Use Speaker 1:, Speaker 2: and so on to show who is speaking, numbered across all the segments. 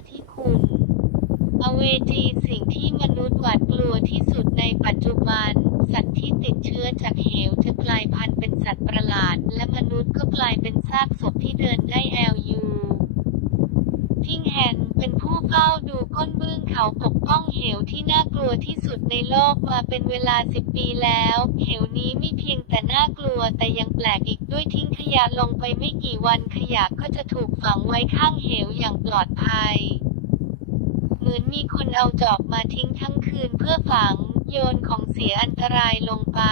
Speaker 1: อที่คุณ อเวจีสิ่งที่มนุษย์หวาดกลัวที่สุดในปัจจุบัน สัตว์ที่ติดเชื้อจากเหวจะกลายพันธุ์เป็นสัตว์ประหลาด และมนุษย์ก็กลายเป็นซากศพที่เดินได้แอลยู ทิงแฮนเป็นผู้เฝ้าดู ก้นบึ้งเขาปกป้องเหวที่น่ากลัวที่สุดในโลกมาเป็นเวลาสิบปีแล้ว เหวนี้ไม่เพียงแต่น่ากลัวแต่ยังแปลกอีกด้วยทิ้งขยะลงไปไม่กี่วันขยะก็จะถูกฝังไว้ข้างเหวอย่างปลอดภัย เหมือนมีคนเอาจอบมาทิ้งทั้งคืนเพื่อฝัง โยนของเสียอันตรายลงไป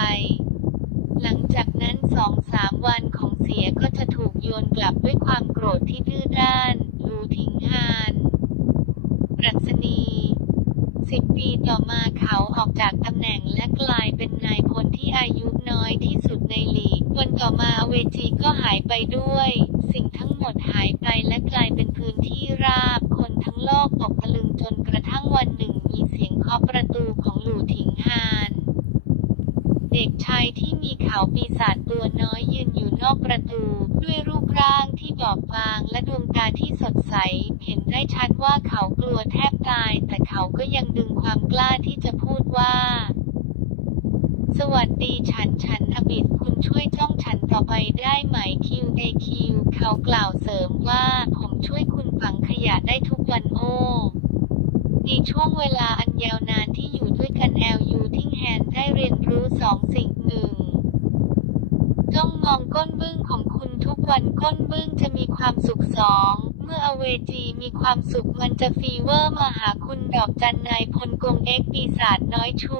Speaker 1: หลังจากนั้นสองสามวันของเสียก็จะถูกโยนกลับด้วยความโกรธที่ดื้อด้านลูถิงฮาน ปรัชนีสิบปีต่อมาเขาออกจากตำแหน่งและกลายเป็นนายพลที่อายุน้อยที่สุดในลีก วันต่อมาอเวจีก็หายไปด้วย สิ่งทั้งหมดหายไปและกลายเป็นพื้นที่ราบ คนทั้งโลกตกตะลึงจนกระทั่งวันหนึ่งมีเสียงเคาะประตูของหลู่ถิงฮานเด็กชายที่มีเขาปีศาจตัวน้อยยืนอยู่นอกประตู ด้วยรูปร่างที่บอบบางและดวงตาที่สดใส ว่าเขากลัวแทบตาย แต่เขาก็ยังดึงความกล้าที่จะพูดว่า สวัสดีฉันฉันอบิดคุณช่วยจ้องฉันต่อไปได้ไหมคิวเอคิวเขากล่าวเสริมว่า ผมช่วยคุณฝังขยะได้ทุกวันโอ้ในช่วงเวลาอันยาวนานที่อยู่ด้วยกันแอลยูทิงแฮนได้เรียนรู้สองสิ่งหนึ่งจ้องมองก้นบึ้งของคุณทุกวันก้นบึ้งจะมีความสุขสอง มื่ออเวจีมีความสุขมันจะฟีเวอร์มาหาคุณดอกจันนายพลกงเอ็กปีศาจน้อยชู